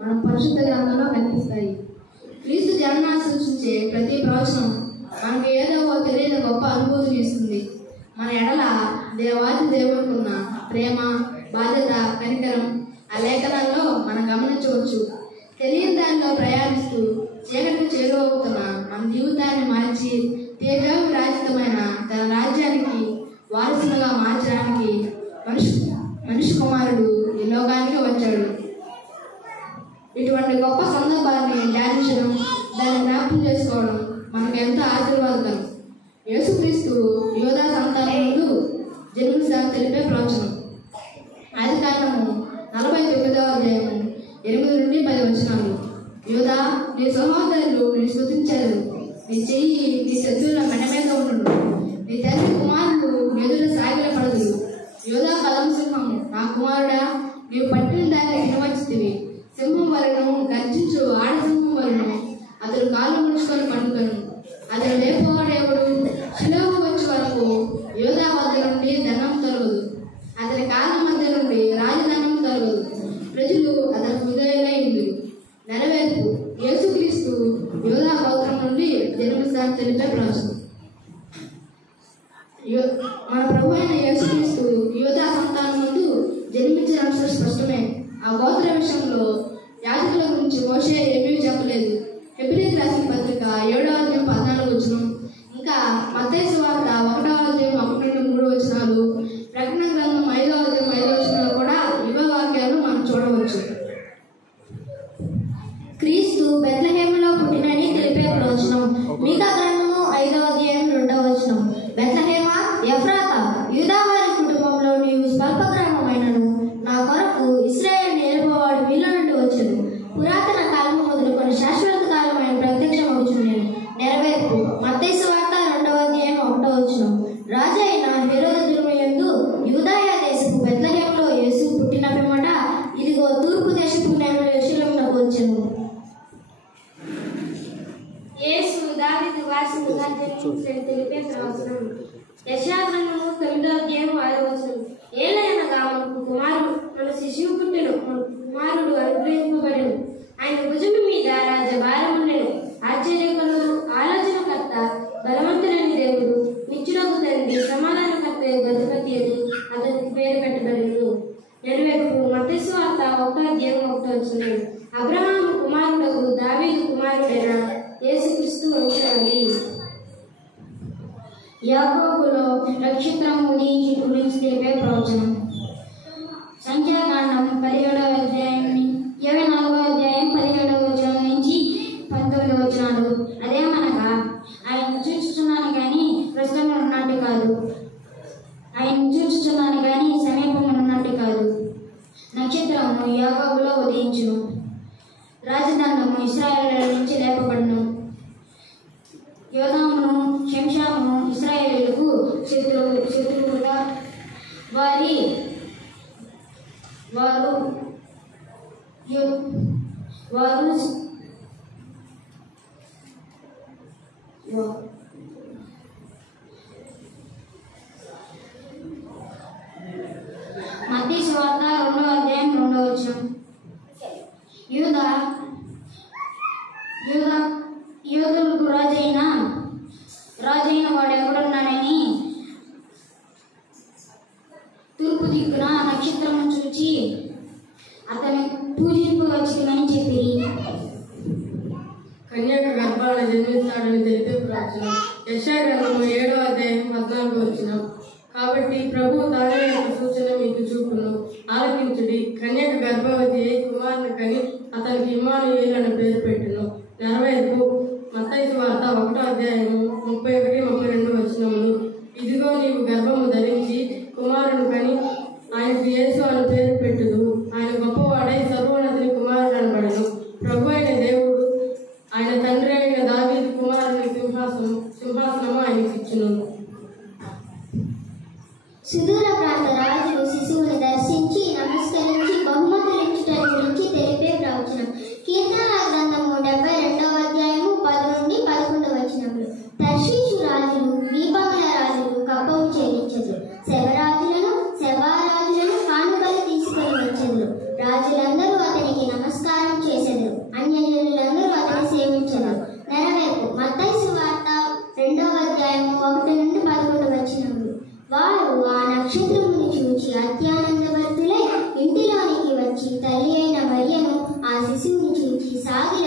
మనం పరిశుద్ధ గ్రంథంలో కనిపిస్తాయి. క్రీస్తు జన్మను సూచించే ప్రతి ప్రవచనం మనకు ఏదో తెలియని గొప్ప అనుభూతిని ఇస్తుంది. మన ఎడల దేవాది దేవుడుకున్న ప్రేమ, బాధ్యత, కనికరం ఆ లేఖనాల్లో మనం గమనించవచ్చు. తెలియని దానిలో ప్రయాణిస్తూ చీకటికి చేరువవుతున్న మన జీవితాన్ని మార్చి తీవ్రరాజితమైన తన రాజ్యానికి వారసులుగా మార్చడానికి మనిషి కుమారుడు ఈ లోకానికి వచ్చాడు. ఇటువంటి గొప్ప సందర్భాన్ని ధ్యానించడం, దాన్ని జ్ఞాపకం చేసుకోవడం మనకు ఎంతో ఆశీర్వాదకరం. యేసుక్రీస్తు యోధా సంతానం ముందు జన్మించాలని తెలిపే ప్రవచనం. ఆదికాండము 49వ అధ్యాయము 8 నుండి 10 వచనాలు. యోధా, నీ సహోదరులు నీ స్తుతించారు, నీ చెయ్యి నీ శత్రువుల మెడ మీద ఉండు, నీ తండ్రి కుమారుడు ఎదుట సాగిలపడదు. యోధా కలం సింహము, నా కుమారుడా, నీవు పట్టిన దాన్ని వినవచ్చితివి. సింహం వలను గర్జించు ఆడసింహం వలను అతడు కాళ్ళు ముడుచుకొని పండుగను. అతడు లేపవాడేవుడు శిలోకు వచ్చే వరకు యోధా వద్ద నుండి ధనం తొలగదు, అతని కాళ్ళ మధ్య నుండి రాజధనం తొలగదు. ప్రజలు అతని హృదయమై ఉంది. నెరవేర్పు యేసుక్రీస్తు యోధా గోత్రం నుండి జన్మిస్తారని తెలిపే ప్రవచనం. మన ప్రభు అయిన యేసుక్రీస్తు యోధా సంతానం ముందు జన్మించిన అంశం స్పష్టమే. ఆ గోత్ర విషయంలో యాజకుల గురించి మోషే ఏమీ చెప్పలేదు. హెబ్రీయులకు రాసిన పత్రిక 7వ అధ్యాయం 14 వచనం, ఇంకా మత్తయి సువార్త 1వ అధ్యాయం 1 నుండి 3 వచనాలు, ప్రకటన గ్రంథం 5వ అధ్యాయం 5 వచనంలో కూడా ఇవే వాక్యాలు మనం చూడవచ్చు. క్రీస్తు బెత్లెహేములో పుట్టినని తెలిపే ప్రవచనం. మీకా గ్రంథము 5వ అధ్యాయం 2వ వచనం, బెత్లెహేమా ఎఫ్రాతా, యూదావారి కుటుంబంలో నీవు స్వల్ప గ్రామమైనను నా కొరకు ఇశ్రాయేలు నేర్పవాడు మీలో నుండి వచ్చెను. పురాతన కాలము మొదలుకొని శాశ్వత కాలమైన ప్రత్యక్షమవుచుండెను. నెరవేర్పు మత్తయి సువార్త 2వ అధ్యాయం 1వ వచనం, రాజు అయిన హెరోదు యందు యూదాయ దేశపు బెత్లెహేములో యేసు పుట్టిన పిమ్మట ఇదిగో తూర్పు దేశపు జ్ఞానులు యెరూషలేమునకు వచ్చెను. యేసు దావీదు వారసునిగా జన్మించాడని తెలిపే ప్రవచనం. యెషయా గ్రంథము 9వ అధ్యాయం 6వ వచనం, ఏలయనగా మనకు కుమారుడు, మన శిశువు పుట్టెను, మన కుమారుడు అనుగ్రహింపబడెను, ఆయన భుజము మీద రాజ్యభారం ఉండెను. ఆశ్చర్యకరుడు, ఆలోచనకర్త, బలవంతుడైన దేవుడు, నిత్యుడగు తండ్రి, సమాధానకర్త గతిపతి అని అతనికి పేరు పెట్టబడెను. నెరవేర్పు మత్తయి సువార్త 1వ అధ్యాయం 1వ వచనం, అబ్రహాము కుమారుడకు దావీదు కుమారుడైన యేసుక్రీస్తు వంశావళి. యాకోబులో నక్షత్రం ఉదయించి గురించి తెలిపే ప్రవచనం. సంఖ్యాకాండం 17వ అధ్యాయం 24వ అధ్యాయం 17వ వచనం నుంచి 19 వచనాలు. అదేమనగా, ఆయన చూచుచున్నాను కానీ ప్రస్తుతం ఉన్నట్టు కాదు, ఆయన చూచుచున్నాను కానీ సమీపంలో ఉన్నట్టు కాదు. నక్షత్రము యాకోబులో ఉదయించును, రాజదండము ఇశ్రాయేలు నుంచి లేపబడును. యోధామును షెంషామును ఇశ్రాయేలులకు శత్రువులుగా వారు మత్తయి సువార్త 2వ అధ్యాయం 2వ వచనం, యూదులకు రాజైన వాడు ఎక్కడున్నాడని తూర్పు దిక్కున నక్షత్రము చూచి అతని పూజింపు వచ్చిందని చెప్పి కన్యక గర్భాన జన్మిస్తాడని తెలిపే ప్రవచనం. యెషయా గ్రంథము 7వ అధ్యాయం 14 వచనం, కాబట్టి ప్రభు తానే యొక్క సూచన మీకు చూపును, ఆలకించుడి. కన్యక గర్భవతి కుమారుని కని అతనికి ఇమ్మానుయేలు అని పేరు పెట్టును. నెరవేర్పు మత్తయి సువార్త 1వ అధ్యాయము 31-32 వచనములు, ఇదిగో నీవు గర్భము ధరించి కుమారుని కని ఆయనకు యేసు అని పేరు పెట్టుదు. ఆయన గొప్పవాడై సర్వోన్నతుని కుమారుడు అనబడను. ప్రభు అయిన దేవుడు ఆయన తండ్రి అయిన దావీదు కుమారుని సింహాసనము ఆయనకి ఇచ్చును. సుదూర ప్రాంత రాజులు శిశువుని దర్శించి నమస్కరించి బహుమతులు ఇచ్చుట గురించి తెలిపే ప్రవచనం. కీర్తనల గ్రంథము 72వ నక్షత్రమును చూచి అత్యానందభరితులై ఇంటిలోనికి వచ్చి తల్లి అయిన మరియను ఆ శిశువుని చూచి సాగిల